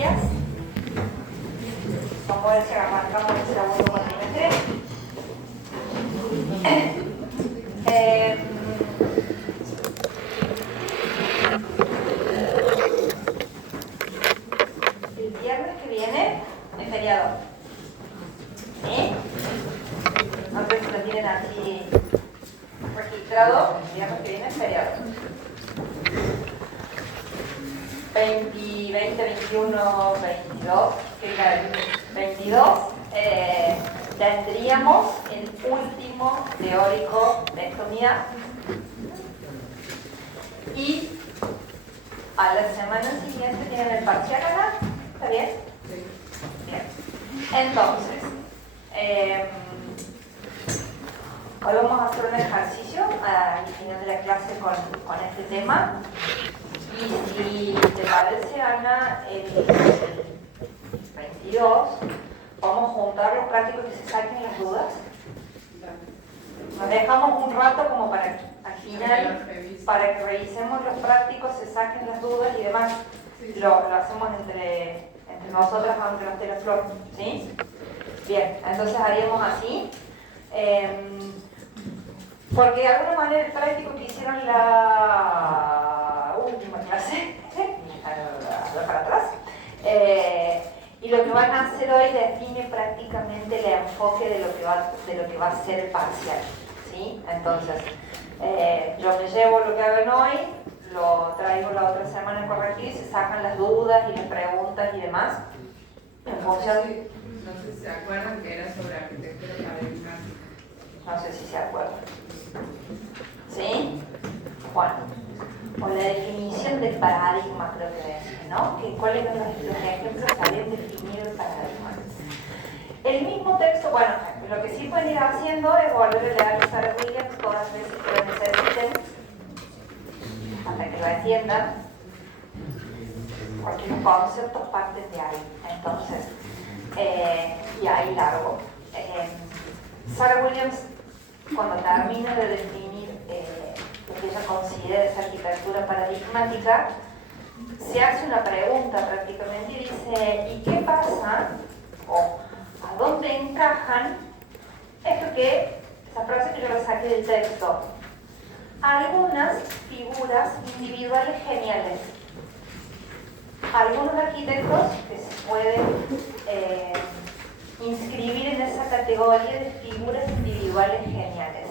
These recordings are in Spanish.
días. Vamos a ver si arrancamos el segundo cuatrimestre. El viernes que viene es feriado. ¿Sí? No sé si lo tienen así registrado. El viernes que viene es feriado. 20, 21, 22, ¿qué cae? 22, tendríamos el último teórico de esta unidad y a la semana siguiente tienen el parcial acá, ¿está bien? Sí. Bien. Entonces, hoy vamos a hacer un ejercicio al final de la clase con este tema. Y si te parece, Ana, el 22, vamos a juntar los prácticos que se saquen las dudas. Nos dejamos un rato como para al final, para que revisemos los prácticos, se saquen las dudas y demás. Lo hacemos entre nosotras, aunque no esté la flor. ¿Sí? Bien, entonces haríamos así. Porque de alguna manera el práctico que hicieron la última clase, para atrás, y lo que van a hacer hoy define prácticamente el enfoque de lo que va a ser el parcial. ¿Sí? Entonces, yo me llevo lo que hagan hoy, lo traigo la otra semana a corregir y se sacan las dudas y las preguntas y demás. En función... No sé si se acuerdan que era sobre arquitectura paradigmática. No sé si se acuerdan. ¿Sí? Bueno, o la definición del paradigma, creo que decía, ¿no? ¿Cuáles son los ejemplos que habían definido el paradigma? El mismo texto, bueno, lo que sí pueden ir haciendo es volver a leer a Sarah Williams todas las veces que lo necesiten, hasta que lo entiendan, porque los conceptos parten de ahí. Entonces, y ahí largo. Sarah Williams, cuando termina de definir lo que ella considera esa arquitectura paradigmática, se hace una pregunta prácticamente y dice, ¿y qué pasa? O ¿a dónde encajan esa frase que yo le saqué del texto? Algunas figuras individuales geniales. Algunos arquitectos que se pueden inscribir en esa categoría de figuras individuales geniales,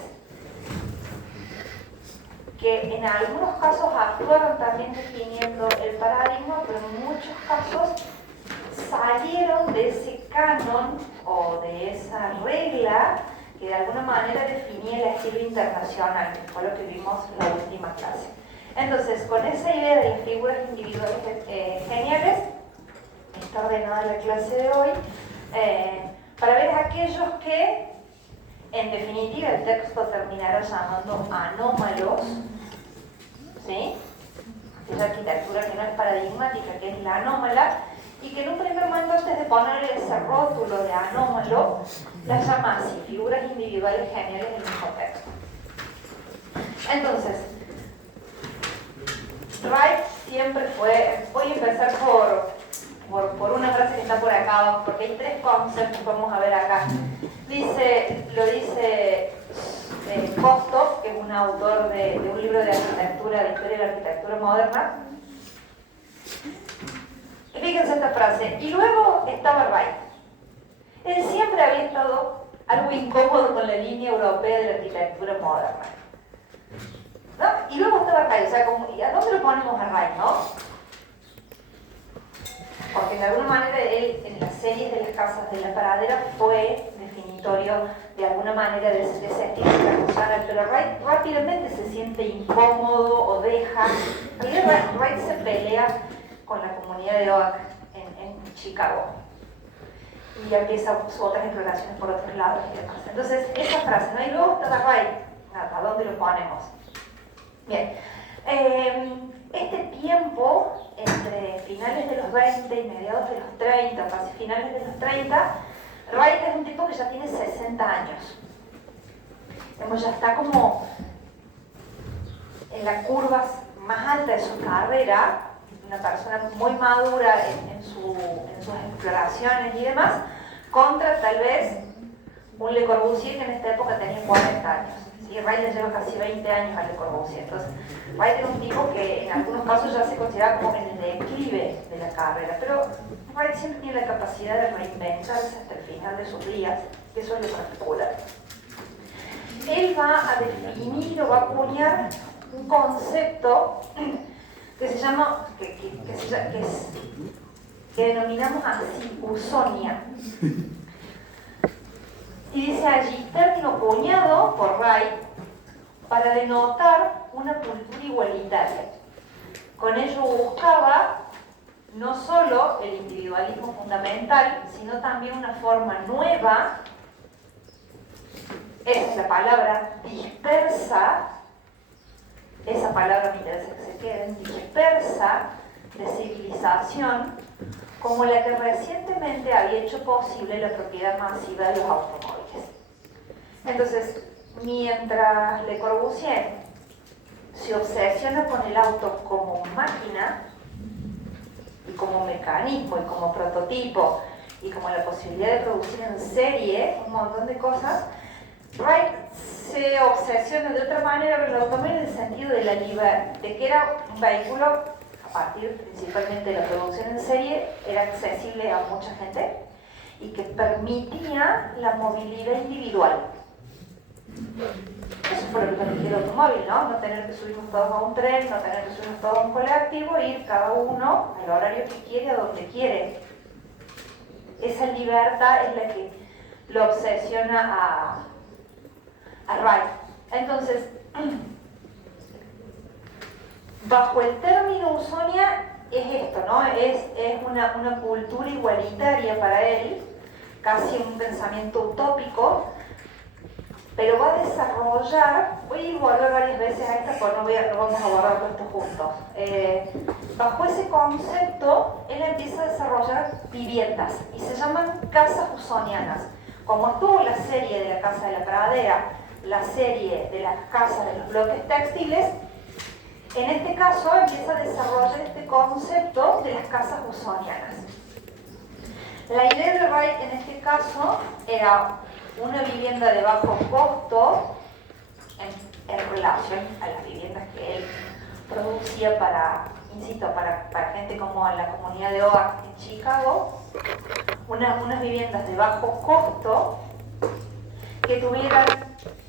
que en algunos casos actuaron también definiendo el paradigma, pero en muchos casos salieron de ese canon o de esa regla que de alguna manera definía el estilo internacional, que fue lo que vimos en la última clase. Entonces, con esa idea de las figuras individuales geniales, está ordenada la clase de hoy, para ver aquellos que, en definitiva, el texto terminará llamando anómalos, ¿sí? Aquella arquitectura que no es paradigmática, que es la anómala, y que en un primer momento, antes de ponerle ese rótulo de anómalo, la llama así, figuras individuales geniales en el mismo texto. Entonces, Wright siempre fue, voy a empezar por una frase que está por acá abajo, porque hay tres conceptos que vamos a ver acá. Lo dice Kostov, que es un autor de un libro de arquitectura, de historia de la arquitectura moderna. Y fíjense esta frase. Y luego estaba Wright. Él siempre había estado algo incómodo con la línea europea de la arquitectura moderna, ¿no? Y luego estaba Wright, o sea, ¿y a dónde lo ponemos a Wright, no? Porque de alguna manera él, en las series de las casas de la pradera, fue definitorio de alguna manera de ese estilo internacional, pero Wright rápidamente se siente incómodo o deja. Y Wright se pelea con la comunidad de Oak en Chicago. Y empieza sus otras exploraciones por otros lados y demás. Entonces, esa frase, ¿no? Y luego está Wright, ¿a dónde lo ponemos? Bien. Este tiempo, entre finales de los 20 y mediados de los 30, casi finales de los 30, Wright es un tipo que ya tiene 60 años. Ya está como en las curvas más altas de su carrera, una persona muy madura en sus exploraciones y demás, contra tal vez un Le Corbusier que en esta época tenía 40 años. ¿Sí? Wright le lleva casi 20 años a Le Corbusier. Entonces, Wright era un tipo que en algunos casos ya se considera como en el declive de la carrera, pero Wright siempre tiene la capacidad de reinventarse hasta el final de sus días, que eso es lo particular. Él va a definir o va a acuñar un concepto que se llama, que denominamos así, usonia. Y dice allí, término acuñado por Wright para denotar una cultura igualitaria. Con ello buscaba no solo el individualismo fundamental, sino también una forma nueva, esa es la palabra, dispersa, esa palabra me interesa que se quede, dispersa, de civilización, como la que recientemente había hecho posible la propiedad masiva de los automóviles. Entonces, mientras Le Corbusier se obsesiona con el auto como máquina, y como mecanismo, y como prototipo, y como la posibilidad de producir en serie un montón de cosas, Wright se obsesiona de otra manera con el automóvil en el sentido de la libertad, de que era un vehículo, a partir principalmente de la producción en serie, era accesible a mucha gente y que permitía la movilidad individual. Eso fue lo que permitió el automóvil, ¿no? No tener que subirnos todos a un tren, no tener que subirnos todos a un colectivo, ir cada uno al horario que quiere, a donde quiere. Esa libertad es la que lo obsesiona a Wright. Entonces, bajo el término usonia es esto, ¿no? Es una cultura igualitaria para él, casi un pensamiento utópico, pero va a desarrollar, voy a volver varias veces a esta, porque no vamos a abordar todo esto juntos. Bajo ese concepto, él empieza a desarrollar viviendas, y se llaman casas usonianas. Como estuvo la serie de la Casa de la Pradera, la serie de las casas de los bloques textiles, en este caso empieza a desarrollar este concepto de las casas usonianas. La idea de Wright en este caso era una vivienda de bajo costo en relación a las viviendas que él producía para, insisto, para gente como la comunidad de Oak en Chicago, unas viviendas de bajo costo que tuvieran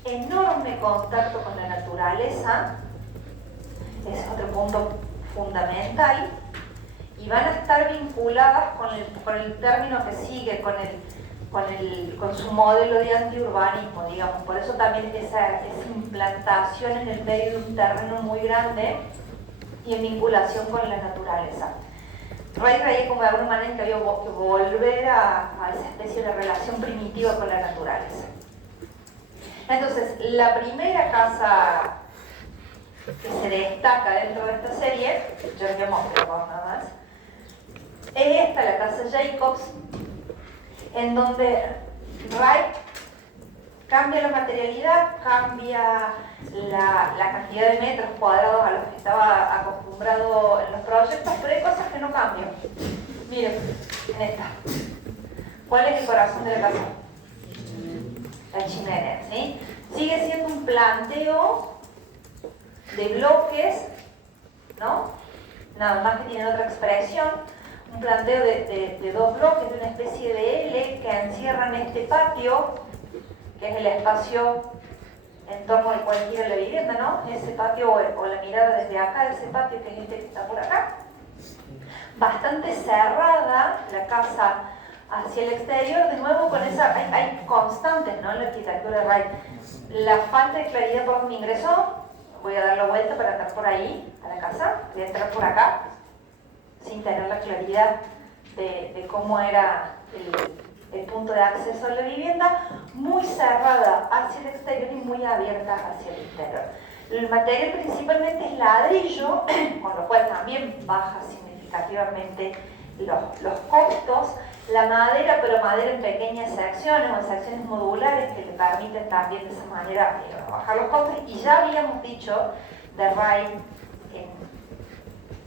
enorme contacto con la naturaleza, ese es otro punto fundamental, y van a estar vinculadas con el término que sigue, con su modelo de antiurbanismo, digamos. Por eso también esa implantación en el medio de un terreno muy grande y en vinculación con la naturaleza. Wright creía como de alguna manera que había que volver a esa especie de relación primitiva con la naturaleza. Entonces, la primera casa que se destaca dentro de esta serie, yo les voy a mostrar nada más, es esta, la casa Jacobs, en donde Wright cambia la materialidad, cambia la cantidad de metros cuadrados a los que estaba acostumbrado en los proyectos, pero hay cosas que no cambian. Miren, en esta. ¿Cuál es el corazón de la casa? La chimenea, ¿sí? Sigue siendo un planteo de bloques, ¿no? Nada más que tiene otra expresión. Un planteo de dos bloques, de una especie de L que encierran este patio, que es el espacio en torno al cual gira la vivienda, ¿no? Ese patio o la mirada desde acá, ese patio que es este que está por acá. Bastante cerrada la casa hacia el exterior, de nuevo con esa, hay constantes, ¿no? En la arquitectura de Wright. La falta de claridad por donde ingresó, voy a dar la vuelta para entrar por ahí, a la casa, voy a entrar por acá, sin tener la claridad de cómo era el punto de acceso a la vivienda, muy cerrada hacia el exterior y muy abierta hacia el interior. El material principalmente es ladrillo, con lo cual también baja significativamente los costos. La madera, pero madera en pequeñas secciones o en secciones modulares que le permiten también de esa manera bajar los costos. Y ya habíamos dicho de Wright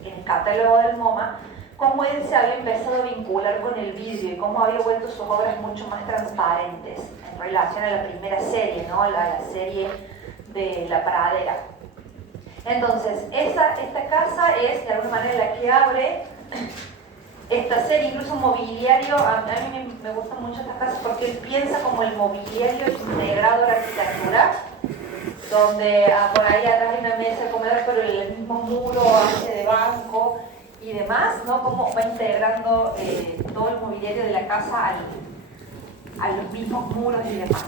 el catálogo del MoMA, cómo él se había empezado a vincular con el vidrio y cómo había vuelto sus obras mucho más transparentes en relación a la primera serie, ¿no? la serie de La Pradera. Entonces, esta casa es de alguna manera la que abre esta serie, incluso mobiliario. A mí me gustan mucho estas casas porque él piensa como el mobiliario integrado a la arquitectura, donde por ahí atrás hay una mesa de comedor, pero el mismo muro hace de banco y demás, ¿no? Cómo va integrando todo el mobiliario de la casa a los mismos muros y demás.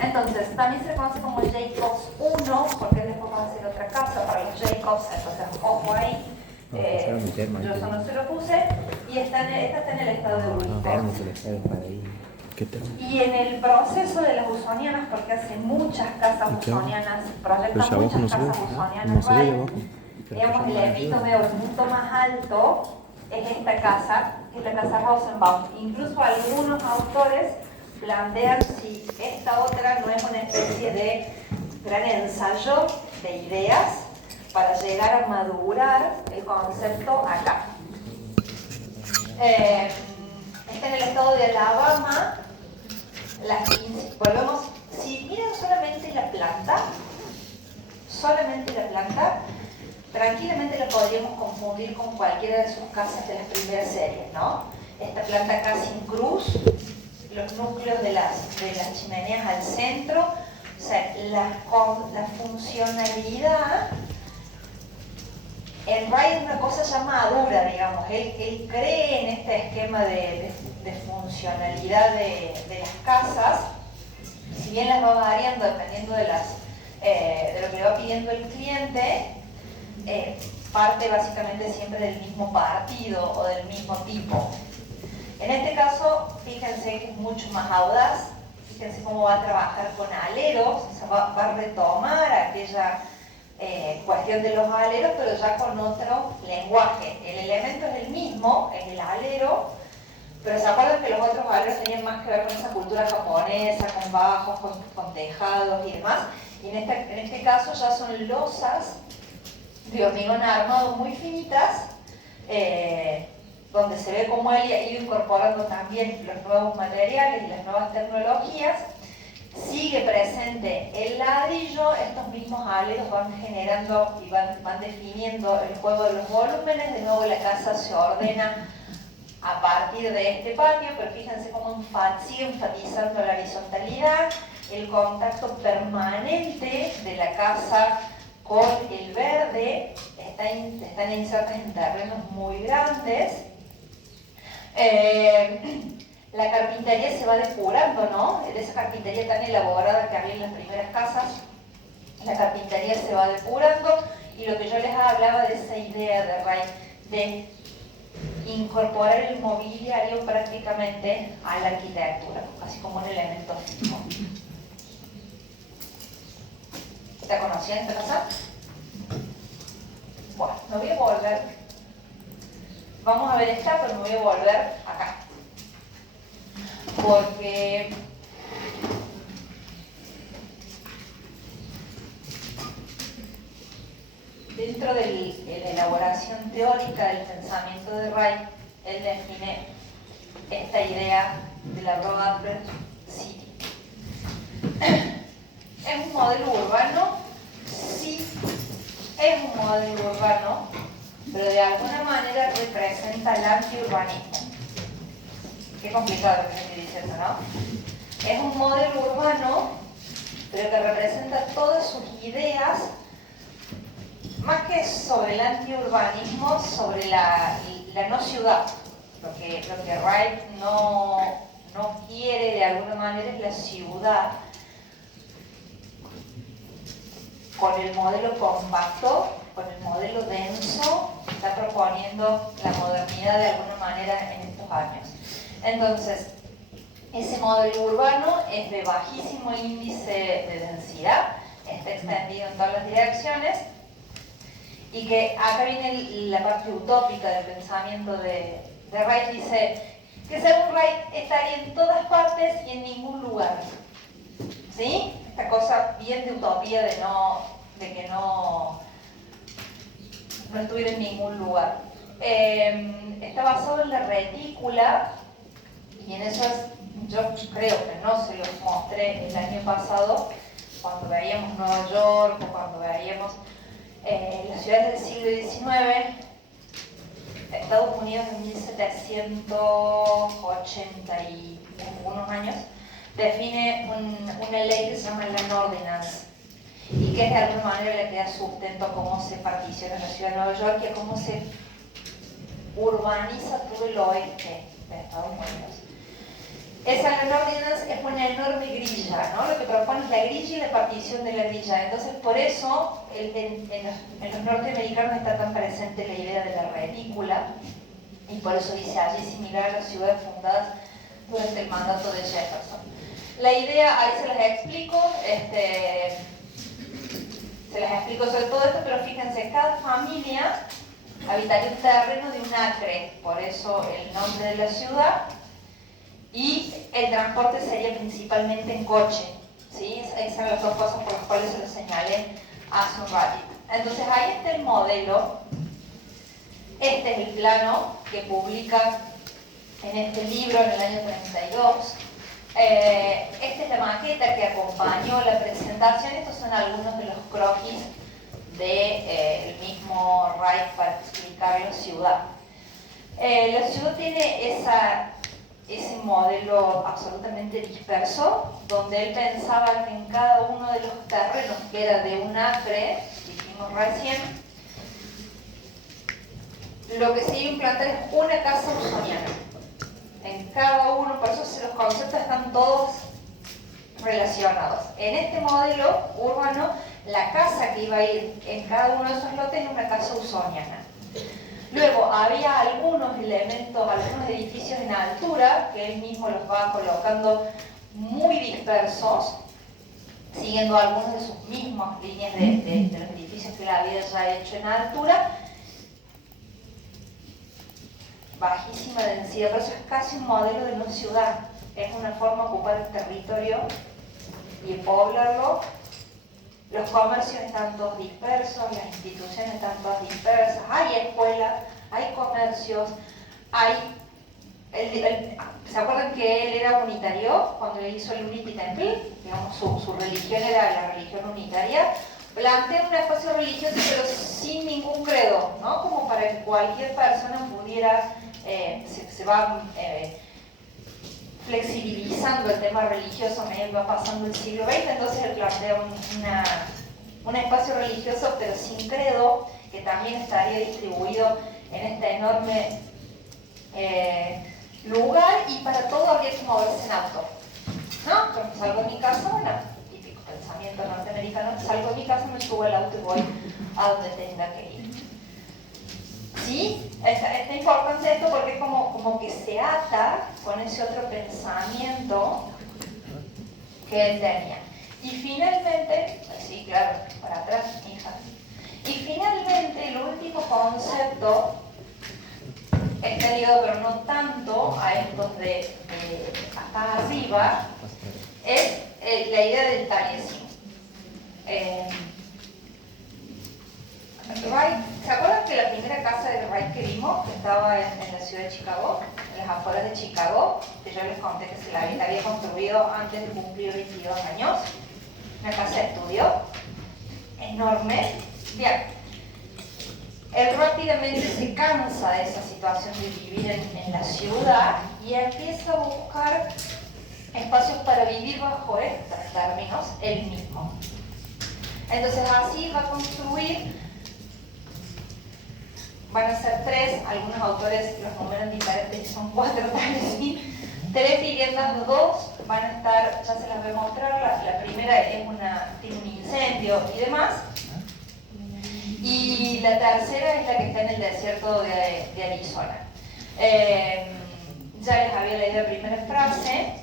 Entonces, también se le conoce como Jacobs 1, porque después va a hacer otra casa para los Jacobs, entonces ojo ahí. Yo eso no se lo puse, y esta está en el estado de Wilton. Y en el proceso de las usonianas, porque hace muchas casas usonianas, proyecta muchas casas usonianas, digamos, el epítome o el punto más alto es esta casa, que es la casa Rosenbaum. Incluso algunos autores plantean si esta otra no es una especie de gran ensayo de ideas para llegar a madurar el concepto acá. Está en el estado de Alabama. Volvemos, si miran solamente la planta, tranquilamente la podríamos confundir con cualquiera de sus casas de las primeras series, ¿no? Esta planta acá sin cruz, los núcleos de las chimeneas al centro, o sea, la funcionalidad. En Wright es una cosa ya madura, digamos, él cree en este esquema de funcionalidad de las casas, si bien las va variando dependiendo de lo que le va pidiendo el cliente, parte básicamente siempre del mismo partido o del mismo tipo. En este caso, fíjense que es mucho más audaz, fíjense cómo va a trabajar con aleros, o sea, va a retomar aquella cuestión de los aleros, pero ya con otro lenguaje. El elemento es el mismo, es el alero, pero se acuerdan que los otros aleros tenían más que ver con esa cultura japonesa, con bajos, con tejados y demás, y en este caso ya son losas de hormigón armado muy finitas, donde se ve cómo él ha ido incorporando también los nuevos materiales y las nuevas tecnologías. Sigue presente el ladrillo, estos mismos aleros van generando y van definiendo el juego de los volúmenes. De nuevo la casa se ordena a partir de este patio, pero fíjense cómo sigue enfatizando la horizontalidad, el contacto permanente de la casa con el verde, están insertas en terrenos muy grandes. La carpintería se va depurando, ¿no? De esa carpintería tan elaborada que había en las primeras casas, la carpintería se va depurando, y lo que yo les hablaba de esa idea de Wright de incorporar el mobiliario prácticamente a la arquitectura, así como un elemento fijo. ¿La conocían esta casa? Bueno, me voy a volver. Vamos a ver esta, pero me voy a volver acá. Porque dentro de la elaboración teórica del pensamiento de Wright, él define esta idea de la Broadway City. ¿Es un modelo urbano? Sí, es un modelo urbano, pero de alguna manera representa el antiurbanismo. Qué complicado que estoy diciendo, ¿no? Es un modelo urbano, pero que representa todas sus ideas, más que sobre el antiurbanismo, sobre la no ciudad. Lo que Wright no quiere de alguna manera es la ciudad con el modelo compacto, con el modelo denso, que está proponiendo la modernidad de alguna manera en estos años. Entonces, ese modelo urbano es de bajísimo índice de densidad, está extendido en todas las direcciones, y que acá viene la parte utópica del pensamiento de Wright. Dice que según Wright estaría en todas partes y en ningún lugar. ¿Sí? Esta cosa bien de utopía de que no no estuviera en ningún lugar. Está basado en la retícula, y en eso yo creo que no se los mostré el año pasado, cuando veíamos Nueva York o cuando veíamos las ciudades del siglo XIX. Estados Unidos en 1780 y unos años define una ley que se llama la Ordinance, y que es de alguna manera la que da sustento a cómo se particiona la ciudad de Nueva York y a cómo se urbaniza todo el oeste de Estados Unidos. Esa Land Ordinance es una enorme grilla, ¿no? Lo que propone es la grilla y la partición de la grilla. Entonces, por eso, en los norteamericanos está tan presente la idea de la retícula, y por eso dice allí similar a las ciudades fundadas durante el mandato de Jefferson. La idea, ahí se las explico, sobre todo esto, pero fíjense, cada familia habitaría un terreno de un acre, por eso el nombre de la ciudad. Y el transporte sería principalmente en coche, ¿sí? Esas son las dos cosas por las cuales se lo señalé hace un ratito. Entonces ahí está el modelo. Este es el plano que publica en este libro en el año 32. Esta es la maqueta que acompañó la presentación. Estos son algunos de los croquis del mismo Wright para explicar la ciudad. La ciudad tiene ese modelo absolutamente disperso, donde él pensaba que en cada uno de los terrenos, que era de un acre, dijimos recién, lo que se iba a implantar es una casa usoniana. En cada uno, por eso los conceptos están todos relacionados. En este modelo urbano, la casa que iba a ir en cada uno de esos lotes es una casa usoniana. Luego había algunos elementos, algunos edificios en altura, que él mismo los va colocando muy dispersos, siguiendo algunas de sus mismas líneas de los edificios que él había ya hecho en altura. Bajísima densidad, pero eso es casi un modelo de una ciudad. Es una forma de ocupar el territorio y poblarlo. Los comercios están todos dispersos, las instituciones están todas dispersas, hay escuelas, hay comercios, ¿se acuerdan que él era unitario cuando él hizo el Unity Temple? Digamos, su religión era la religión unitaria. Plantea un espacio religioso pero sin ningún credo, ¿no? Como para que cualquier persona pudiera, se va flexibilizando el tema religioso a medida que va pasando el siglo XX. Entonces él plantea un espacio religioso pero sin credo, que también estaría distribuido en este enorme lugar, y para todo habría que moverse en auto, ¿no? Cuando salgo de mi casa, bueno, típico pensamiento norteamericano, salgo de mi casa, me subo al auto y voy a donde tenga que ir. ¿Sí? Es importante esto porque es como que se ata con ese otro pensamiento que él tenía. Y finalmente, sí, claro, para atrás, hija. Y finalmente, el último concepto está ligado, pero no tanto a estos de acá arriba, es la idea del taliesin. Wright, ¿se acuerdan que la primera casa de Wright que vimos, que estaba en la ciudad de Chicago, en las afueras de Chicago, que yo les conté que se la había construido antes de cumplir 22 años? Una casa de estudio enorme. Bien, él rápidamente se cansa de esa situación de vivir en la ciudad y empieza a buscar espacios para vivir bajo estos términos él mismo. Entonces así va a construir, van a ser 3, algunos autores los numeran diferentes, son 4 tales, ¿sí? 3 viviendas, 2 van a estar, ya se las voy a mostrar, la primera tiene un incendio y demás, y la tercera es la que está en el desierto de Arizona. Ya les había leído la primera frase,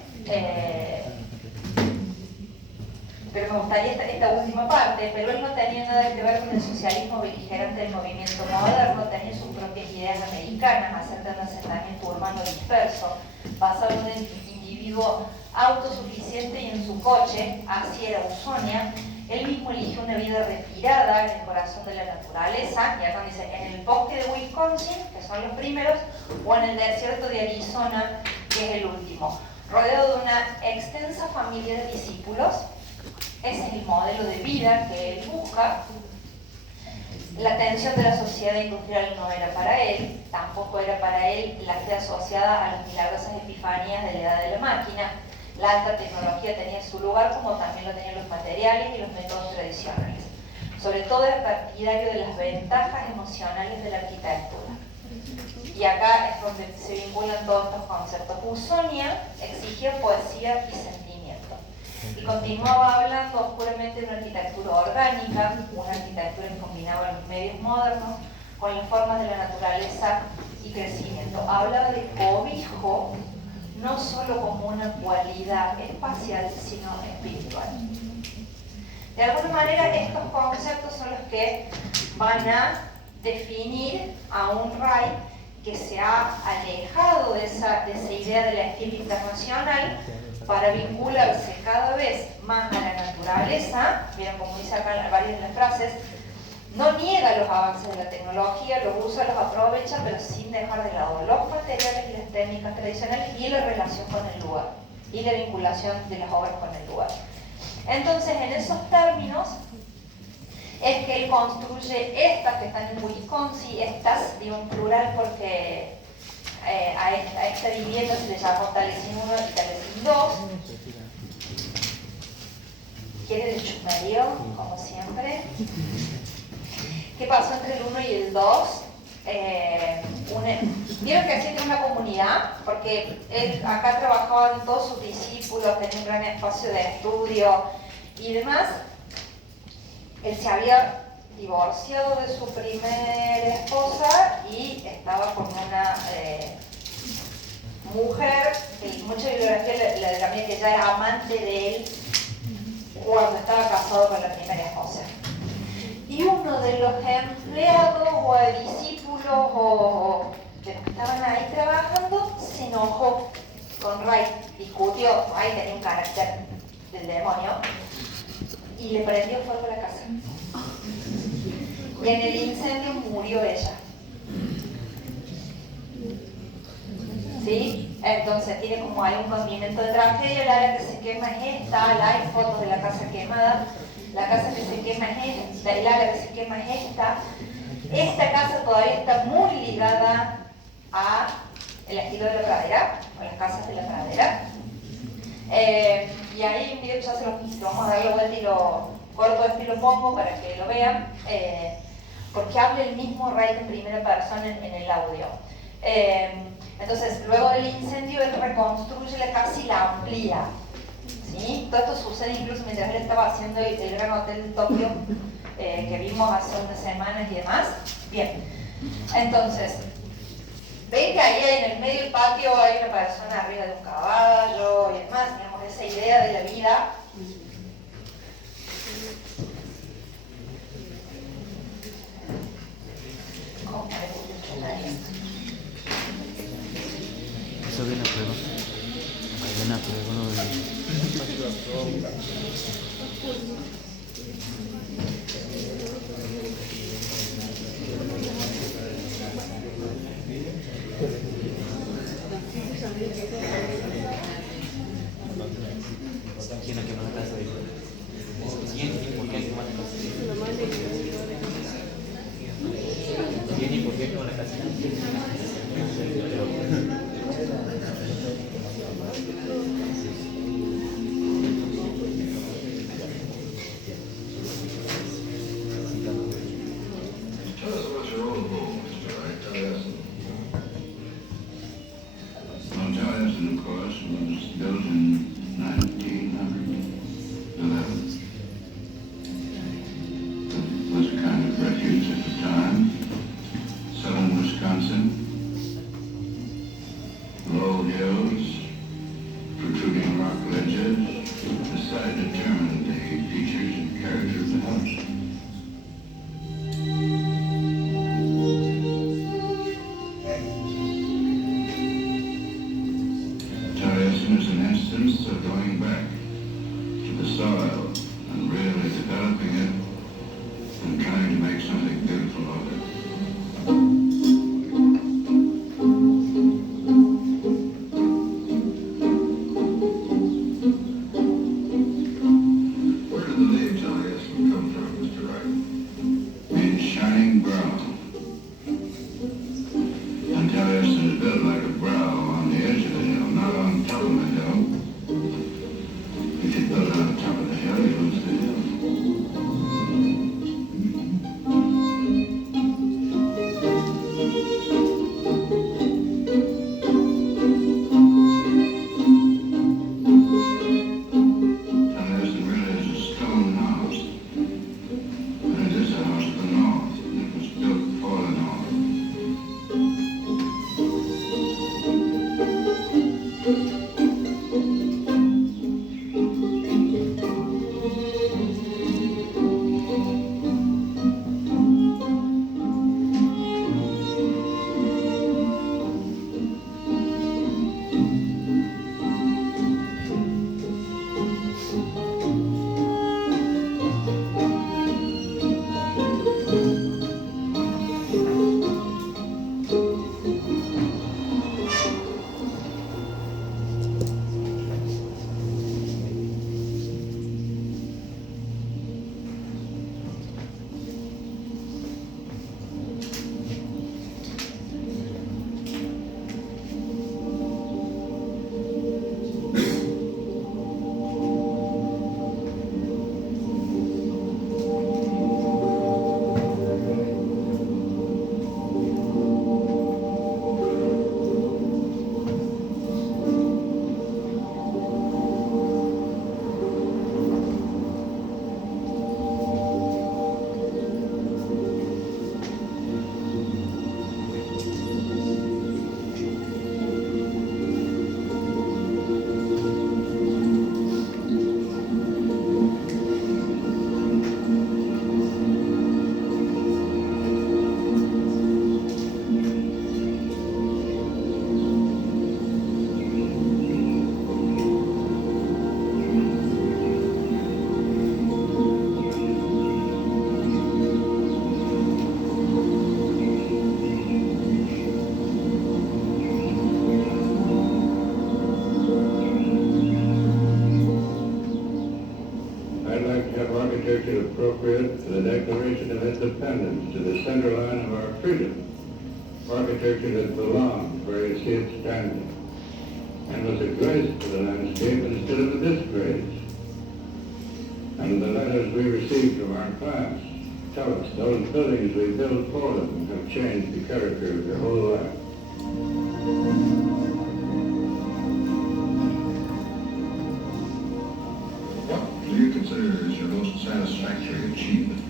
pero me gustaría esta última parte. Pero él no tenía nada que ver con el socialismo beligerante del movimiento moderno, tenía sus propias ideas americanas acerca de un asentamiento urbano disperso, basado en un individuo autosuficiente y en su coche, así era Usonia, Él mismo eligió una vida retirada en el corazón de la naturaleza, y acá dice, en el bosque de Wisconsin, que son los primeros, o en el desierto de Arizona, que es el último, rodeado de una extensa familia de discípulos. Ese es el modelo de vida que él busca. La atención de la sociedad industrial no era para él, tampoco era para él la fe asociada a las milagrosas epifanías de la edad de la máquina. La alta tecnología tenía su lugar, como también lo tenían los materiales y los métodos tradicionales. Sobre todo era partidario de las ventajas emocionales de la arquitectura. Y acá es donde se vinculan todos estos conceptos. Usonia exigía poesía y sentimiento. Y continuaba hablando oscuramente de una arquitectura orgánica, una arquitectura que combinaba los medios modernos con las formas de la naturaleza y crecimiento. Hablaba de cobijo, no solo como una cualidad espacial, sino espiritual. De alguna manera, estos conceptos son los que van a definir a un Wright que se ha alejado de esa idea de la estima internacional para vincularse cada vez más a la naturaleza. Miren, como dice acá en varias de las frases, no niega los avances de la tecnología, los usa, los aprovecha, pero sin dejar de lado los materiales y las técnicas tradicionales y la relación con el lugar y la vinculación de las obras con el lugar. Entonces, en esos términos es que él construye estas que están en Wisconsin, estas, digo en plural porque a esta vivienda se le llamó Taliesin 1 y Taliesin 2. Quiere el chumerío, como siempre. ¿Qué pasó entre el 1 y el 2? Vieron que así tiene una comunidad, porque él acá trabajaban todos sus discípulos, tenía un gran espacio de estudio y demás. Él se había divorciado de su primera esposa y estaba con una mujer que mucha bibliografía le determina que ya era amante de él cuando estaba casado con la primera esposa. Y uno de los empleados o discípulos o de los que estaban ahí trabajando se enojó con Wright, discutió. Wright tenía un carácter del demonio y le prendió fuego a la casa. Y en el incendio murió ella. ¿Sí? Entonces tiene como hay un condimento de tragedia. El área que se quema es esta, hay fotos de la casa quemada. La casa que se quema es esta, el área que se quema es esta. Esta casa todavía está muy ligada a el estilo de la pradera, o las casas de la pradera. Y ahí un video ya se lo vamos a dar la vuelta y lo corto esto y lo pongo para que lo vean, porque habla el mismo Wright en primera persona en el audio. Entonces, luego del incendio, él reconstruye la casa y la amplía. ¿Sí? Todo esto sucede incluso mientras él estaba haciendo el Gran Hotel de Tokio, que vimos hace unas semanas y demás. Bien, entonces, ven que ahí en el medio del patio hay una persona arriba de un caballo y demás, tenemos esa idea de la vida. ¿Cómo me gusta esto? Eso viene a prueba. Viene a prueba, no viene. ¿Quién quemó la casa de él? ¿Quién y por qué quemó la casa de él? ¿Quién y por qué quemó la casa de él? Is an instance of going back to the soil and really developing independence to the center line of our freedom, architecture that belonged where you see it standing, and was a grace to the landscape instead of a disgrace. And the letters we received from our class tell us those buildings we built for them have changed the character of their whole life. What do you consider as your most satisfactory achievement?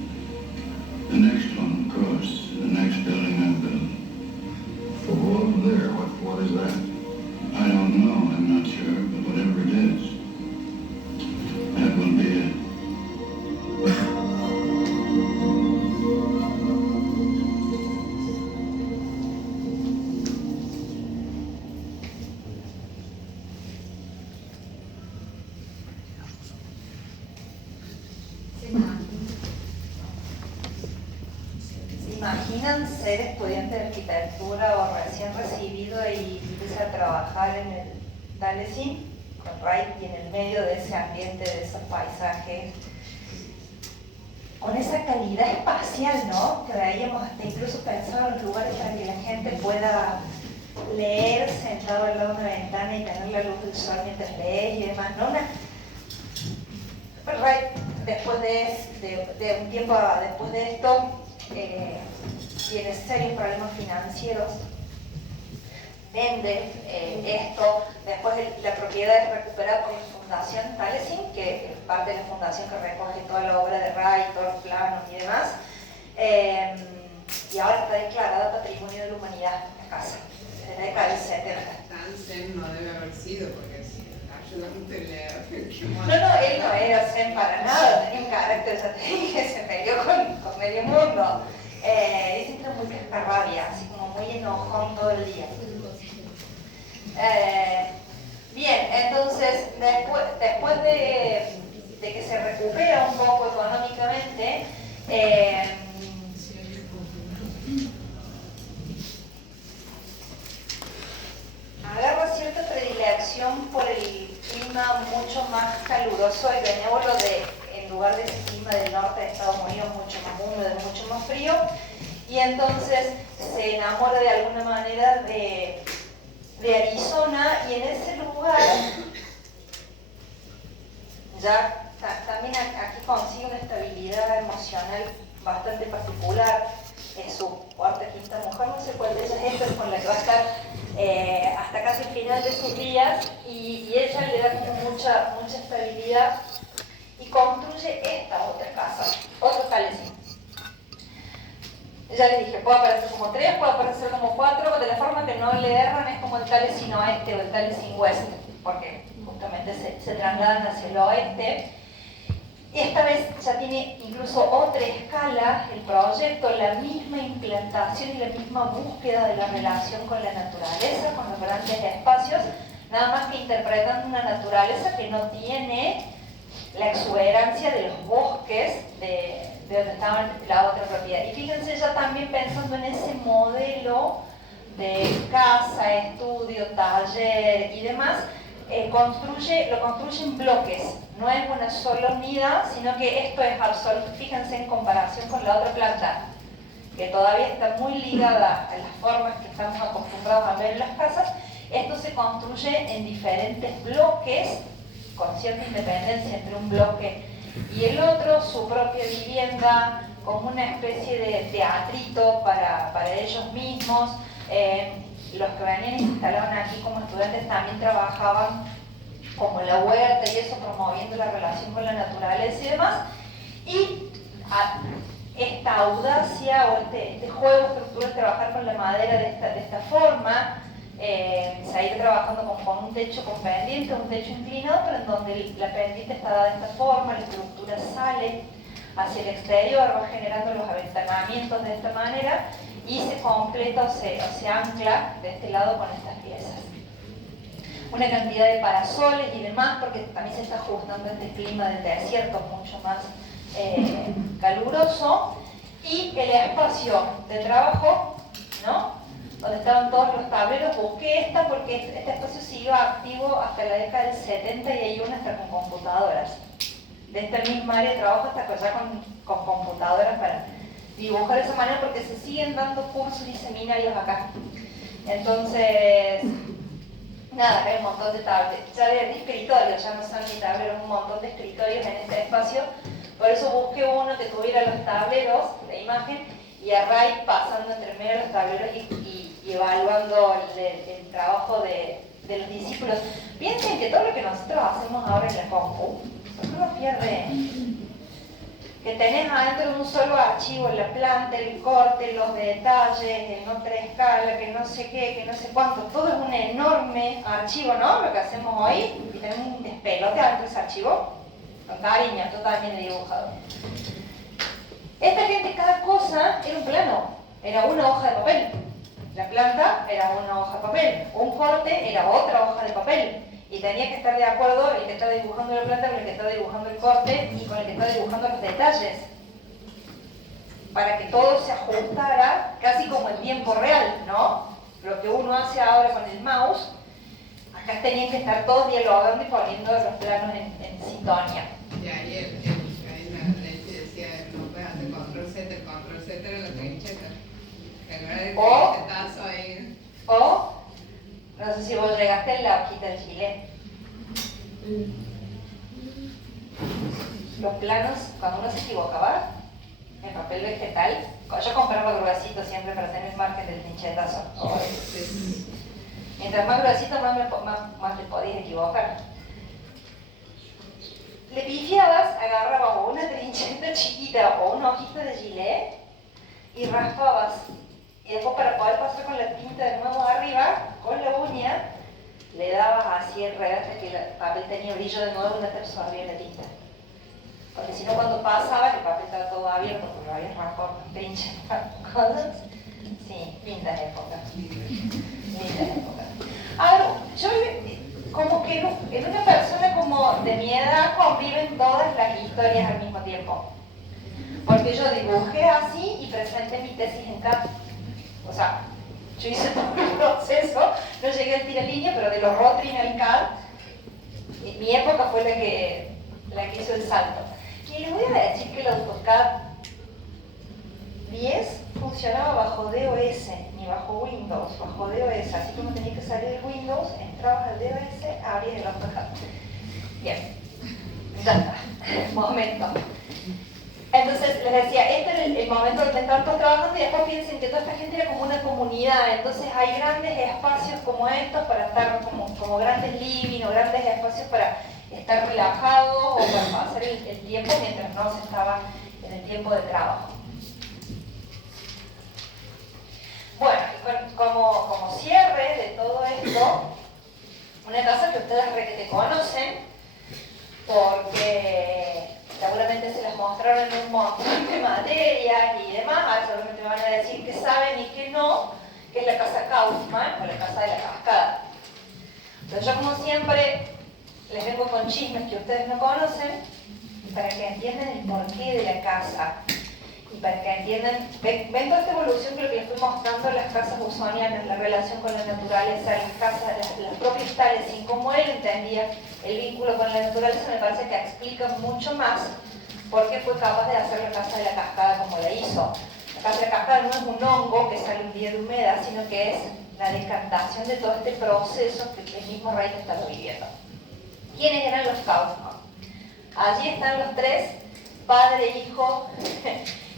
The next one, of course, the next building I built. Oh, over there, what is that? I don't know, I'm not sure, but whatever it is, that will be it. ¿Se imaginan ser estudiante de arquitectura o recién recibido y irse a trabajar en el Dalecín con Wright y en el medio de ese ambiente, de esos paisajes, con esa calidad espacial, ¿no? Que veíamos, hasta incluso pensar en los lugares para que la gente pueda leer sentado al lado de una ventana y tener la luz del sol mientras lee y demás, ¿no? Wright, después de un tiempo después de esto, tiene serios problemas financieros, vende esto, después la propiedad es recuperada por la Fundación Dalecín, que es parte de la fundación que recoge toda la obra de Wright, todos los planos y demás, y ahora está declarada Patrimonio de la Humanidad la casa, desde la década del 70. Tan zen no debe haber sido, porque es ayudante leer. No, él no era zen para nada, tenía un carácter, ya te dije, se peleó con medio mundo. Dicen que era muy cascarrabia, así como muy enojón todo el día. Bien, entonces, después de que se recupera un poco económicamente, agarra cierta predilección por el clima mucho más caluroso y benévolo en lugar de ese clima del norte de Estados Unidos, mucho más húmedo, mucho más frío, y entonces se enamora de alguna manera de Arizona, y en ese lugar ya también aquí consigue una estabilidad emocional bastante particular. Es su cuarta, quinta mujer, no sé cuál de ellas es, pero con la que va a estar hasta casi el final de sus días, y ella le da como mucha estabilidad y construye esta otra casa, otro Dalecín. Ya les dije, puede aparecer como 3, puede aparecer como 4, de la forma que no le erran es como el Dalecín oeste o el Dalecín oeste, porque justamente se trasladan hacia el oeste. Y esta vez ya tiene incluso otra escala el proyecto, la misma implantación y la misma búsqueda de la relación con la naturaleza, con los grandes espacios, nada más que interpretando una naturaleza que no tiene la exuberancia de los bosques de donde estaba la otra propiedad. Y fíjense, ya también pensando en ese modelo de casa, estudio, taller y demás, lo construye en bloques, no es una sola unidad, sino que esto es absoluto. Fíjense en comparación con la otra planta, que todavía está muy ligada a las formas que estamos acostumbrados a ver en las casas. Esto se construye en diferentes bloques, con cierta independencia entre un bloque y el otro, su propia vivienda, como una especie de teatrito para ellos mismos. Los que venían y se instalaban aquí como estudiantes también trabajaban como la huerta y eso, promoviendo la relación con la naturaleza y demás. Y esta audacia o este juego estructural, trabajar con la madera de esta forma, seguir trabajando con un techo con pendiente, un techo inclinado, pero en donde la pendiente está dada de esta forma, la estructura sale hacia el exterior, va generando los aventanamientos de esta manera y se completa o se ancla de este lado con estas piezas. Una cantidad de parasoles y demás, porque también se está ajustando a este clima del desierto mucho más caluroso, y el espacio de trabajo, ¿no?, donde estaban todos los tableros. Busqué esta porque este espacio siguió activo hasta la década del 70 y hay una hasta con computadoras. De esta misma área de trabajo hasta ya con computadoras para dibujar de esa manera porque se siguen dando cursos y seminarios acá. Entonces, nada, hay un montón de tableros, ya de escritorios, ya no son ni tableros, un montón de escritorios en este espacio. Por eso busqué uno que tuviera los tableros de imagen y a Ray pasando entre medio de los tableros y evaluando el trabajo de los discípulos. Piensen que todo lo que nosotros hacemos ahora en la compu, no pierde. Que tenés adentro de un solo archivo la planta, el corte, los detalles, en otra escala, que no sé qué, que no sé cuánto, todo es un enorme archivo, ¿no? Lo que hacemos hoy, y tenemos un despelote adentro de ese archivo, con cariño, yo también he dibujado. Esta gente, cada cosa era un plano, era una hoja de papel. La planta era una hoja de papel, un corte era otra hoja de papel. Y tenía que estar de acuerdo el que estaba dibujando la planta con el que estaba dibujando el corte y con el que estaba dibujando los detalles. Para que todo se ajustara casi como en tiempo real, ¿no? Lo que uno hace ahora con el mouse, acá tenían que estar todos dialogando y poniendo los planos en sintonía. Y ahí ahí la ley decía, no puedes hacer control Z era la trincheta. O, no sé si vos llegaste en la hojita de Chile. Los planos, cuando uno se equivocaba, en papel vegetal, yo compraba gruesito siempre para tener margen del trinchetazo. Mientras más gruesito, más te podías equivocar. Le pifiabas, agarrabas o una trincheta chiquita o una hojita de gilet y raspabas. Y después, para poder pasar con la tinta de nuevo arriba, con la uña, le dabas así el regate que el papel tenía brillo de nuevo y no te absorbía la tinta. Porque si no, cuando pasaba, el papel estaba todo abierto porque lo habías raspado con trinchas, cosas. Sí, lindas épocas. Lindas épocas. Ahora, yo como que en una persona como de mi edad conviven todas las historias al mismo tiempo. Porque yo dibujé así y presenté mi tesis en CAD. O sea, yo hice todo el proceso, no llegué al tiralínea, pero de los Rotring al CAD, mi época fue la que hizo el salto. Y les voy a decir que el AutoCAD 10 funcionaba bajo DOS, ni bajo Windows, bajo DOS. Así como tenías que salir de Windows, entrabas al DOS, abrías el AutoCAD. Bien, ya está, momento. Entonces les decía, este era el momento donde estaban todos trabajando y después piensen que toda esta gente era como una comunidad, entonces hay grandes espacios como estos para estar como grandes living o grandes espacios para estar relajados o para pasar el tiempo mientras no se estaba en el tiempo de trabajo. Bueno, y como cierre de todo esto, una cosa que ustedes requete conocen, porque seguramente se las mostraron en un montón de materias y demás, seguramente me van a decir que saben y que no, que es la casa Kaufman o la casa de la cascada. Pero yo, como siempre, les vengo con chismes que ustedes no conocen y para que entiendan el porqué de la casa y para que entiendan, ven toda esta evolución que lo que les fui mostrando, las casas usonianas, la relación con la naturaleza, las casas, las propias tales y cómo él entendía el vínculo con la naturaleza, me parece que explica mucho más por qué fue capaz de hacer la casa de la cascada como la hizo. La casa de la cascada no es un hongo que sale un día de humedad, sino que es la decantación de todo este proceso que el mismo Rey estaba viviendo. ¿Quiénes eran los Kaufman? Allí están los tres, padre, hijo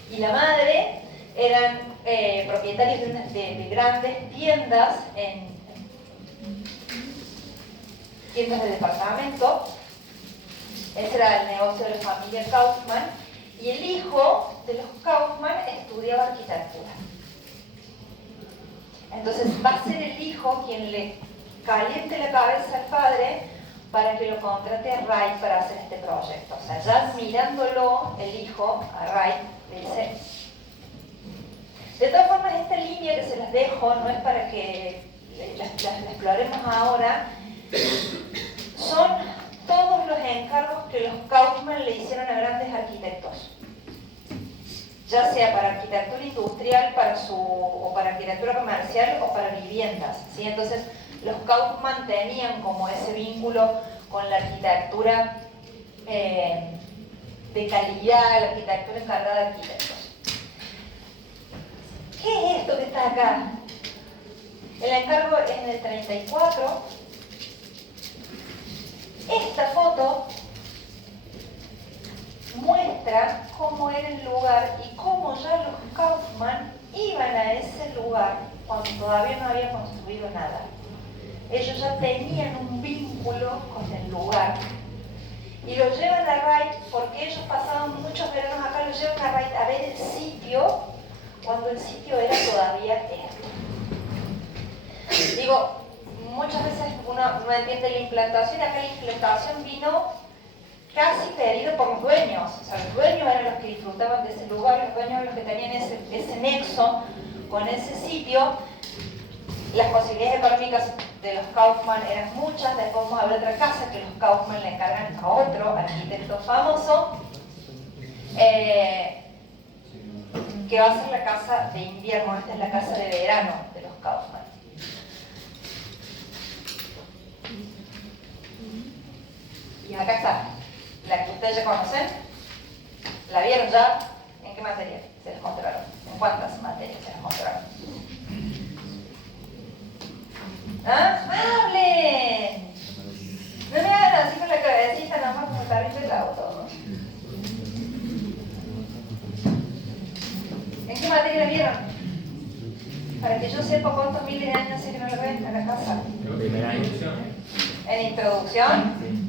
y la madre. Eran propietarios de grandes tiendas, tiendas de departamento. Ese era el negocio de la familia Kaufman. Y el hijo de los Kaufman estudiaba arquitectura. Entonces va a ser el hijo quien le caliente la cabeza al padre para que lo contrate a Wright para hacer este proyecto. O sea, ya mirándolo el hijo a Wright le dice. De todas formas, esta línea que se las dejo no es para que la exploremos ahora, son todos los encargos que los Kaufman le hicieron a grandes arquitectos, ya sea para arquitectura industrial, o para arquitectura comercial o para viviendas, ¿sí? Entonces los Kaufman tenían como ese vínculo con la arquitectura de calidad, la arquitectura encargada de arquitectos. ¿qué es esto que está acá? El encargo es en el 34. Esta foto muestra cómo era el lugar y cómo ya los Kaufman iban a ese lugar cuando todavía no había construido nada. Ellos ya tenían un vínculo con el lugar. Y lo llevan a Wright porque ellos pasaban muchos veranos acá, lo llevan a Wright a ver el sitio cuando el sitio era todavía esto. Digo, muchas veces uno no entiende la implantación, acá la implantación vino casi pedido por los dueños. O sea, los dueños eran los que disfrutaban de ese lugar, los dueños eran los que tenían ese nexo con ese sitio. Las posibilidades económicas de los Kaufman eran muchas. Después vamos a ver otra casa que los Kaufman le encargan a otro arquitecto famoso, que va a ser la casa de invierno. Esta es la casa de verano de los Kaufman. Y acá está, la que ustedes ya conocen. ¿La vieron ya? ¿En qué materia se les mostraron? ¿En cuántas materias se les mostraron? ¿Ah? ¡Hablen! No me hagan así con la cabecita nada más como está el auto. ¿En qué materia la vieron? Para que yo sepa cuántos miles de años hace que no lo ven a la casa. ¿En introducción?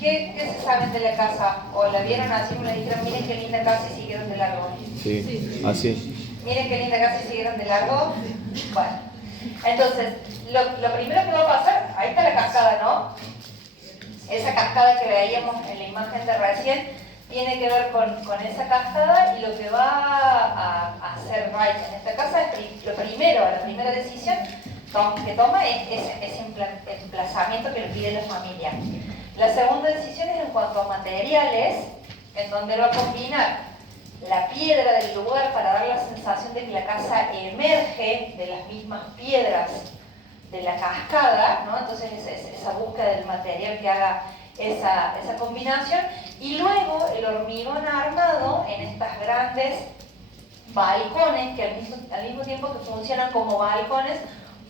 ¿Qué se saben de la casa? ¿O la vieron así como le dijeron, miren qué linda casa y siguieron de largo? Sí, así. Miren qué linda casa y siguieron de largo. Bueno, entonces, lo primero que va a pasar, ahí está la cascada, ¿no? Esa cascada que veíamos en la imagen de recién tiene que ver con esa cascada, y lo que va a hacer Wright en esta casa es la primera decisión que toma es ese emplazamiento que le pide la familia. La segunda decisión es en cuanto a materiales, en donde va a combinar la piedra del lugar para dar la sensación de que la casa emerge de las mismas piedras de la cascada, ¿no? Entonces esa búsqueda del material que haga esa combinación, y luego el hormigón armado en estas grandes balcones que al mismo tiempo que funcionan como balcones,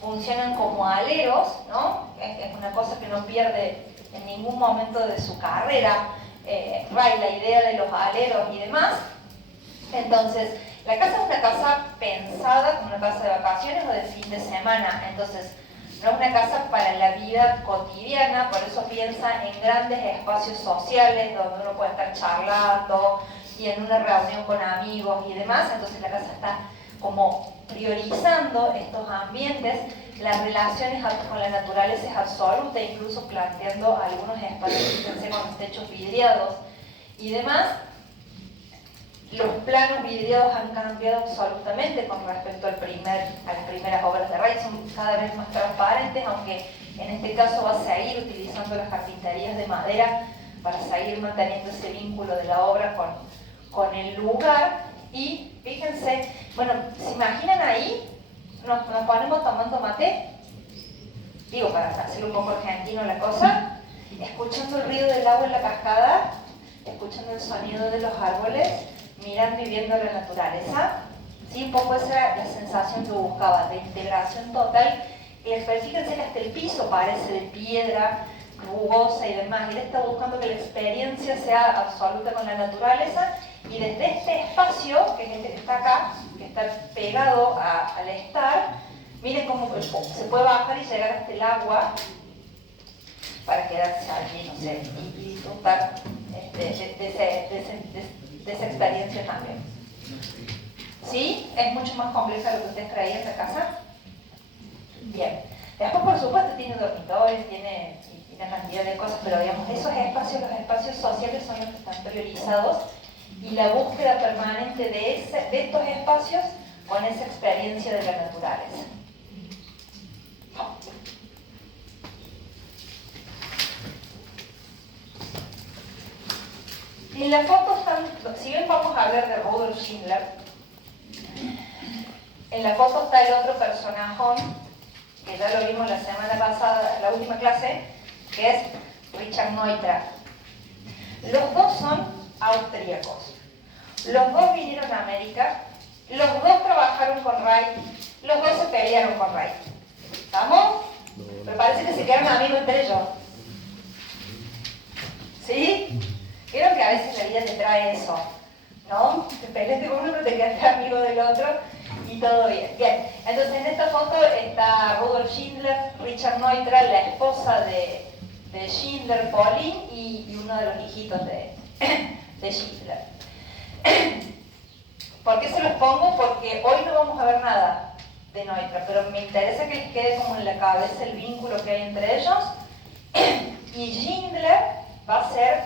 funcionan como aleros, ¿no? Es una cosa que no pierde en ningún momento de su carrera Wright, la idea de los aleros y demás. Entonces, la casa es una casa pensada como una casa de vacaciones o de fin de semana. Entonces, no es una casa para la vida cotidiana, por eso piensa en grandes espacios sociales donde uno puede estar charlando y en una reunión con amigos y demás. Entonces la casa está como priorizando estos ambientes. Las relaciones con la naturaleza es absoluta, incluso planteando algunos espacios, fíjense, con los techos vidriados y demás. Los planos vidriados han cambiado absolutamente con respecto a las primeras obras de Wright, son cada vez más transparentes, aunque en este caso va a seguir utilizando las carpinterías de madera para seguir manteniendo ese vínculo de la obra con el lugar. Y fíjense, bueno, ¿se imaginan ahí? Nos ponemos tomando mate, digo, para hacer un poco argentino la cosa, escuchando el ruido del agua en la cascada, escuchando el sonido de los árboles, mirando y viendo la naturaleza. Sí, un poco esa era la sensación que buscaba, de integración total. Y después fíjense que hasta el piso parece de piedra, rugosa y demás. Y él está buscando que la experiencia sea absoluta con la naturaleza. Y desde este espacio, que es este que está acá, que está pegado al estar, miren cómo se puede bajar y llegar hasta el agua para quedarse allí, no sé, y disfrutar de esa experiencia también. ¿Sí? ¿Es mucho más compleja de lo que ustedes creían la casa? Bien. Después, por supuesto, tiene dormitorios, tiene una cantidad de cosas, pero digamos, esos espacios, los espacios sociales son los que están priorizados, y la búsqueda permanente de estos espacios con esa experiencia de la naturaleza. En la foto están, si bien vamos a hablar de Rudolf Schindler, en la foto está el otro personajón, que ya lo vimos la semana pasada, en la última clase, que es Richard Neutra. Los dos son austríacos. Los dos vinieron a América, los dos trabajaron con Wright, los dos se pelearon con Wright. ¿Estamos? Pero parece que se quedaron amigos entre ellos. ¿Sí? Creo que a veces la vida te trae eso, ¿no? Te peleaste con uno, pero te quedaste amigo del otro y todo bien. Bien, entonces en esta foto está Rudolf Schindler, Richard Neutral, la esposa de Schindler, Pauline, y uno de los hijitos de Schindler. ¿Por qué se los pongo? Porque hoy no vamos a ver nada de Neutral, pero me interesa que les quede como en la cabeza el vínculo que hay entre ellos. Y Schindler va a ser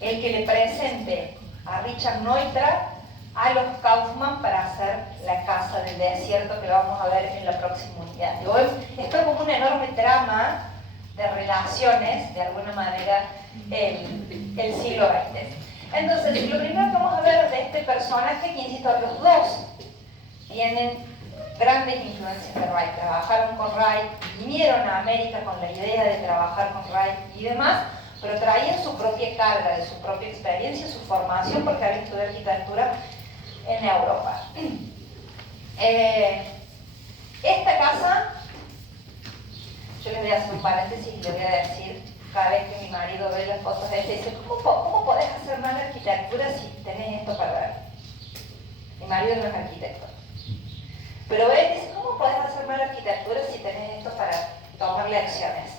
el que le presente a Richard Neutral a los Kaufmann para hacer la casa del desierto, que lo vamos a ver en la próxima unidad. Esto es como una enorme trama de relaciones, de alguna manera, el siglo XX. Entonces, lo primero que vamos a ver de este personaje, que insisto, los dos tienen grandes influencias de Wright, trabajaron con Wright, vinieron a América con la idea de trabajar con Wright y demás, pero traían su propia carga, de su propia experiencia, su formación, porque habían estudiado arquitectura en Europa. Esta casa, yo les voy a hacer un paréntesis y les voy a decir, cada vez que mi marido ve las fotos de este, dice, ¿cómo podés hacer mala arquitectura si tenés esto para ver? Mi marido no es arquitecto. Pero él dice, ¿cómo podés hacer mala arquitectura si tenés esto para tomar lecciones?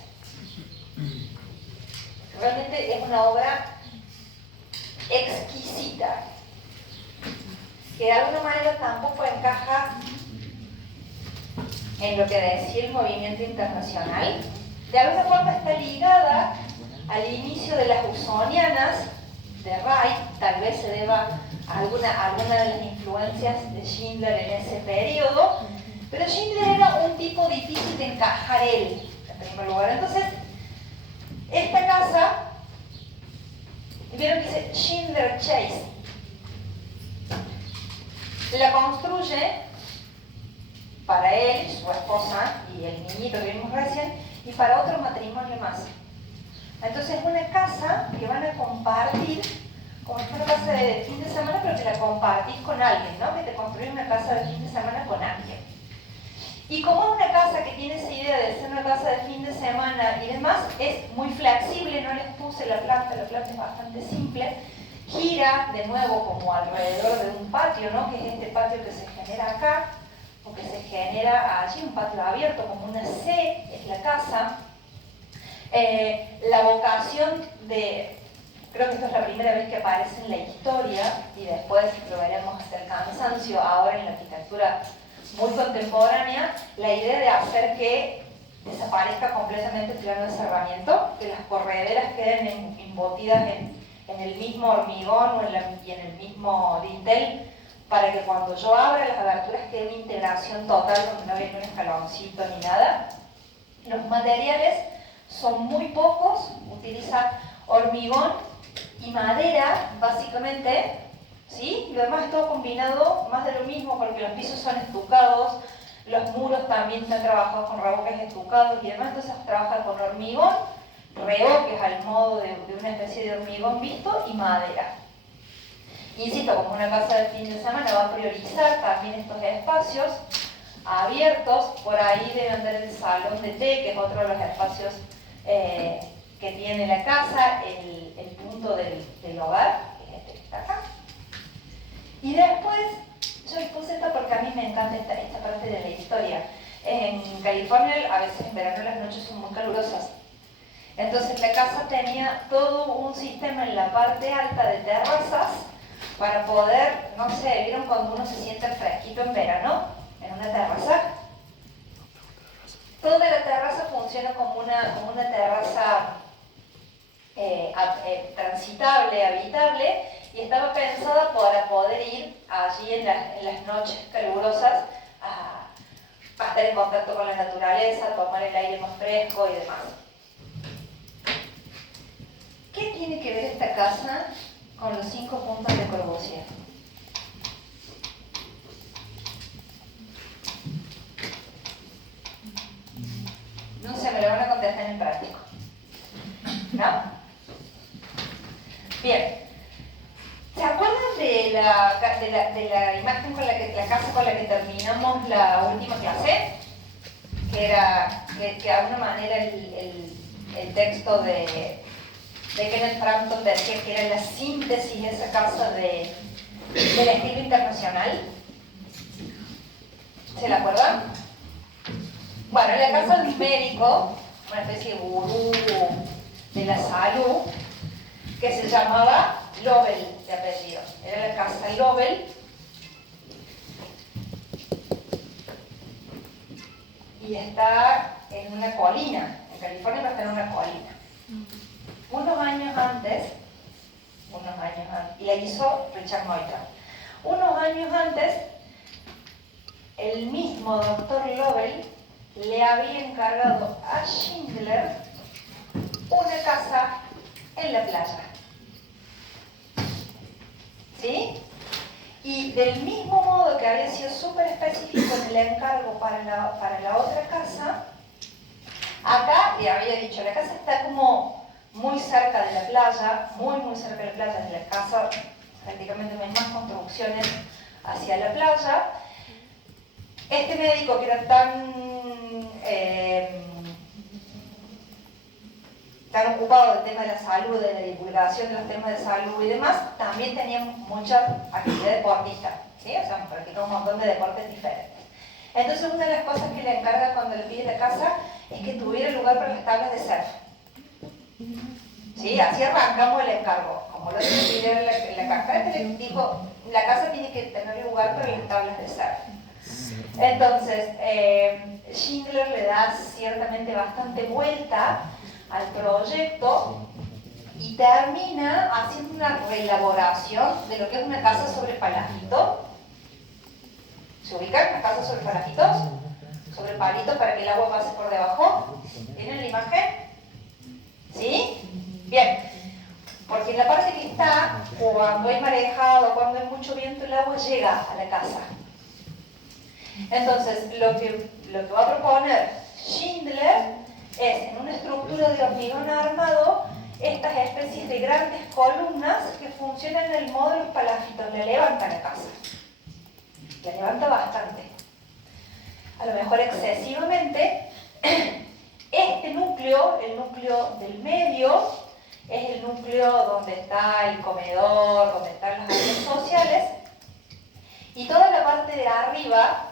Realmente es una obra exquisita, que de alguna manera tampoco encaja en lo que decía el movimiento internacional. De alguna forma está ligada al inicio de las usonianas de Wright, tal vez se deba a alguna de las influencias de Schindler en ese periodo, pero Schindler era un tipo difícil de encajar él, en primer lugar. Entonces, esta casa, vieron que dice Schindler Chase, la construye para él, su esposa y el niñito que vimos recién, y para otro matrimonio más. Entonces es una casa que van a compartir, como si fuera una casa de fin de semana, pero que la compartís con alguien, ¿no? Que te construís una casa de fin de semana con alguien. Y como es una casa que tiene esa idea de ser una casa de fin de semana y demás, es muy flexible, no les puse la planta es bastante simple, gira de nuevo como alrededor de un patio, ¿no? Que es este patio que se genera acá, o que se genera allí, un patio abierto como una C, es la casa. La vocación de, creo que esto es la primera vez que aparece en la historia, y después lo veremos hasta el cansancio, ahora en la arquitectura muy contemporánea, la idea de hacer que desaparezca completamente el plano de cerramiento, que las correderas queden embotidas en el mismo hormigón y en el mismo dintel, para que cuando yo abra las aberturas quede una integración total, donde no viene un escaloncito ni nada. Los materiales son muy pocos, utiliza hormigón y madera, básicamente, ¿sí? Y lo demás es todo combinado, más de lo mismo, porque los pisos son estucados, los muros también están trabajados con revoques estucados y demás, entonces trabaja con hormigón, revoques al modo de una especie de hormigón visto y madera. Insisto, como una casa de fin de semana va a priorizar también estos espacios abiertos. Por ahí debe andar el salón de té, que es otro de los espacios que tiene la casa, el punto del hogar, que es este que está acá. Y después, yo les puse esto porque a mí me encanta esta parte de la historia. En California, a veces en verano las noches son muy calurosas. Entonces la casa tenía todo un sistema en la parte alta de terrazas para poder, no sé, ¿vieron cuando uno se siente fresquito en verano? En una terraza. Toda la terraza funciona como una terraza transitable, habitable, y estaba pensada para poder ir allí en las noches calurosas a estar en contacto con la naturaleza, a tomar el aire más fresco y demás. ¿Qué tiene que ver esta casa con los 5 puntos de Corbusier? No sé, me lo van a contestar en práctico. ¿No? Bien. ¿Se acuerdan de de la imagen con la casa con la que terminamos la última clase, que era que de alguna manera el texto de Kenneth Frampton decía que era la síntesis de esa casa del estilo internacional. ¿Se la acuerdan? Bueno, la casa del médico, una especie de gurú de la salud, que se llamaba Lovell de apellido. Era la casa Lovell. Y está en una colina, en California, pero está en una colina. Unos años antes, y la hizo Richard Neutra. Unos años antes, el mismo doctor Lovell le había encargado a Schindler una casa en la playa. ¿Sí? Y del mismo modo que había sido súper específico en el encargo para la otra casa, acá le había dicho, la casa está como muy cerca de la playa, muy cerca de la playa, de la casa prácticamente no hay más construcciones hacia la playa. Este médico que era tan ocupado del tema de la salud, de la divulgación de los temas de salud y demás, también tenía mucha actividad deportista, ¿sí? O sea, practicaba un montón de deportes diferentes. Entonces, una de las cosas que le encarga cuando le pide la casa es que tuviera lugar para las tablas de surf. ¿Sí? Así arrancamos el encargo. Como lo tiene que leer la caja, le dijo, la casa tiene que tener lugar para las tablas de surf. Entonces, Schindler le da ciertamente bastante vuelta al proyecto y termina haciendo una reelaboración de lo que es una casa sobre palafito. ¿Se ubican? Una casa sobre palafitos, sobre palitos para que el agua pase por debajo. ¿Tienen la imagen? ¿Sí? Bien. Porque en la parte que está, cuando hay marejado, cuando hay mucho viento, el agua llega a la casa. Entonces, lo que va a proponer Schindler es, en una estructura de hormigón armado, estas especies de grandes columnas que funcionan en el modo de los palafitos, le levantan la casa. La levanta bastante. A lo mejor excesivamente. Este núcleo, el núcleo del medio, es el núcleo donde está el comedor, donde están las áreas sociales. Y toda la parte de arriba,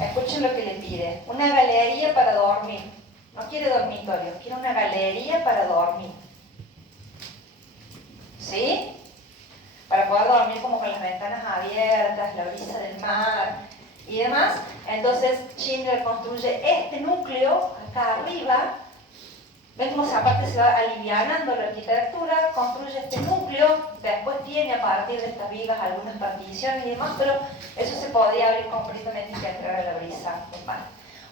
escuchen lo que le pide, una galería para dormir. No quiere dormitorio, quiere una galería para dormir. ¿Sí? Para poder dormir como con las ventanas abiertas, la brisa del mar y demás. Entonces Schindler construye este núcleo acá arriba. ¿Ven cómo aparte se va alivianando la arquitectura? Construye este núcleo, después tiene a partir de estas vigas algunas particiones y demás, pero eso se podría abrir completamente y entrar a la brisa del mar.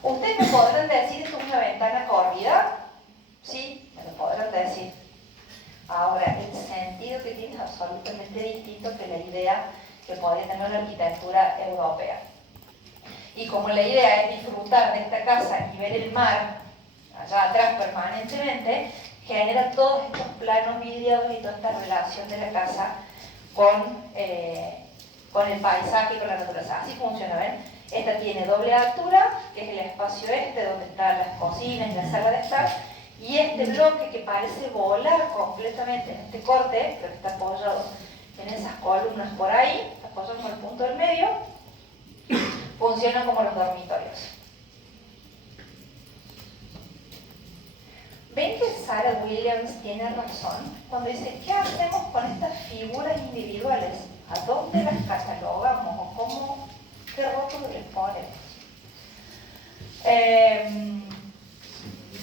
¿Ustedes me podrán decir esto es una ventana corrida? Sí, me lo podrán decir. Ahora, el sentido que tiene es absolutamente distinto que la idea que podría tener la arquitectura europea. Y como la idea es disfrutar de esta casa y ver el mar allá atrás permanentemente, genera todos estos planos vidriados y toda esta relación de la casa con el paisaje y con la naturaleza. Así funciona, ¿ven? Esta tiene doble altura, que es el espacio este, donde están las cocinas y la sala de estar, y este bloque que parece volar completamente en este corte, pero que está apoyado en esas columnas por ahí, está apoyado en el punto del medio, funciona como los dormitorios. ¿Ven que Sarah Williams tiene razón cuando dice, ¿qué hacemos con estas figuras individuales? ¿A dónde las catalogamos? ¿O cómo, qué rótulo les ponemos?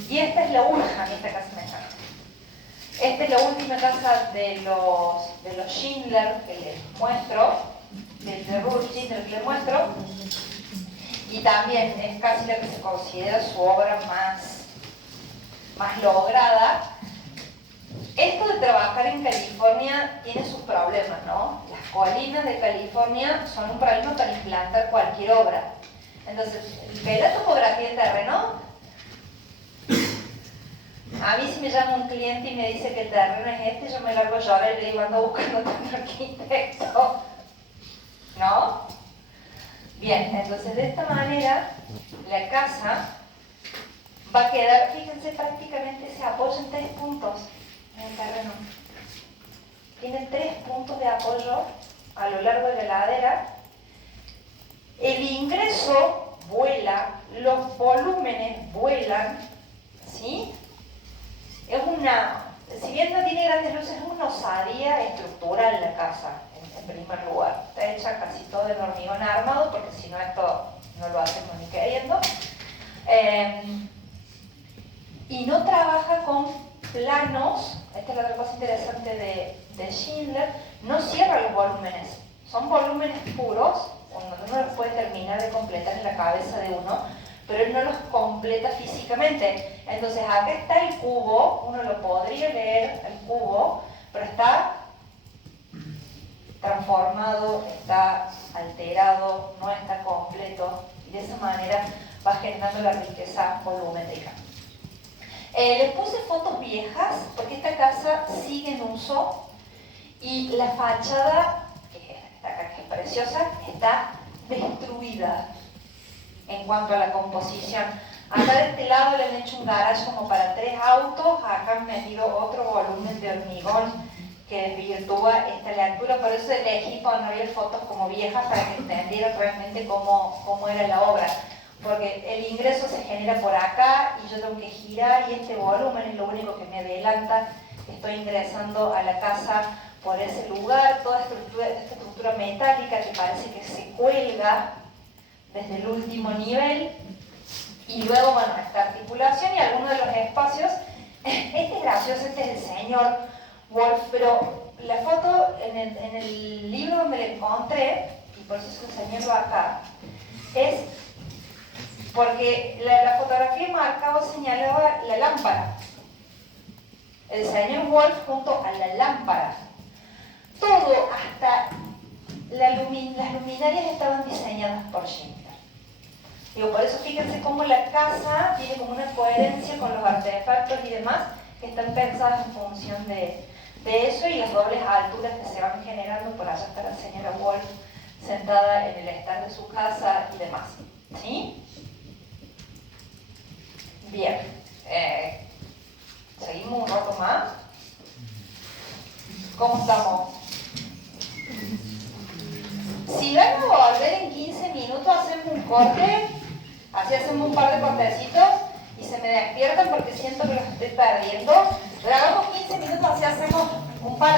Y esta es la última, esta casa me encanta. Esta es la última casa de los Schindler que les muestro, de Rudolf Schindler que les muestro, y también es casi la que se considera su obra más lograda. Esto de trabajar en California tiene sus problemas, ¿no? Las colinas de California son un problema para implantar cualquier obra. Entonces, ¿ve la topografía del terreno? A mí si me llama un cliente y me dice que el terreno es este, yo me largo a llorar y le digo, ando buscando otro arquitecto. ¿No? Bien, entonces de esta manera la casa va a quedar, fíjense, prácticamente se apoya en 3 puntos en el terreno. Tiene 3 puntos de apoyo a lo largo de la ladera. El ingreso vuela, los volúmenes vuelan, ¿sí? Es si bien no tiene grandes luces, es una osadía estructural la casa, en primer lugar. Está hecha casi todo en hormigón armado, porque si no esto no lo hacemos ni queriendo. Y no trabaja con planos. Esta es la otra cosa interesante de Schindler. No cierra los volúmenes, son volúmenes puros, uno no los puede terminar de completar en la cabeza de uno, pero él no los completa físicamente. Entonces acá está el cubo, uno lo podría leer, el cubo, pero está transformado, está alterado, no está completo, y de esa manera va generando la riqueza volumétrica. Les puse fotos viejas, porque esta casa sigue en uso, y la fachada, que es preciosa, está destruida en cuanto a la composición. Acá de este lado le han hecho un garage como para 3 autos, acá han metido otro volumen de hormigón que desvirtúa esta altura, por eso elegí ponerle fotos como viejas para que entendieran realmente cómo era la obra, porque el ingreso se genera por acá y yo tengo que girar, y este volumen es lo único que me adelanta. Estoy ingresando a la casa por ese lugar, toda esta estructura metálica que parece que se cuelga desde el último nivel, y luego, bueno, esta articulación y algunos de los espacios. Este es gracioso, este es el señor Wolf, pero la foto en el libro donde la encontré, y por eso se enseñarlo acá, es porque la fotografía marcaba, señalaba la lámpara. El señor Wolf junto a la lámpara. Todo, hasta las luminarias estaban diseñadas por Schindler. Digo, por eso fíjense cómo la casa tiene como una coherencia con los artefactos y demás que están pensados en función de eso, y las dobles alturas que se van generando. Por allá está la señora Wolf sentada en el stand de su casa y demás. ¿Sí? Bien. Seguimos un rato más. ¿Cómo estamos? Si van a volver en 15 minutos, hacemos un corte, así hacemos un par de cortecitos y se me despiertan porque siento que los estoy perdiendo. Pero hagamos 15 minutos, así hacemos un par de